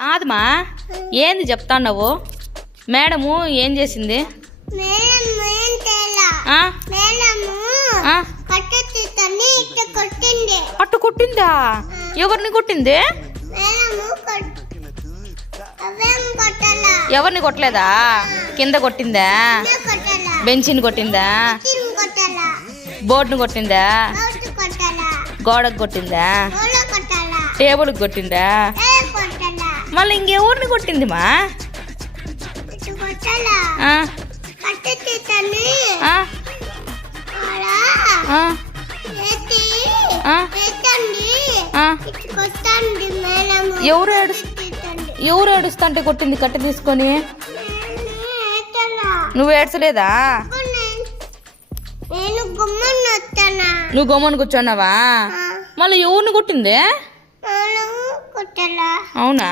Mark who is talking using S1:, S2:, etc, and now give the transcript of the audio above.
S1: కాదమ్మా ఏంది చెప్తాన్నావు? మేడము ఏం చేసింది? అట్టు కొట్టిందా. ఎవరిని కొట్టింది? ఎవరిని కొట్టలేదా? కింద కొట్టిందా? బెంచిని కొట్టిందా? బోర్డును కొట్టిందా? గోడకు కొట్టిందా? టేబుల్కి కొట్టిందా? మళ్ళీ ఇంకెవరిని కొట్టింది మా ఎవరు ఎవరు ఏడుస్తుంటే కొట్టింది కట్టె తీసుకొని? నువ్వు ఏడ్చలేదా? నువ్వు గమ్మని కూర్చున్నావా? మళ్ళీ ఎవరిని కొట్టింది? అవునా?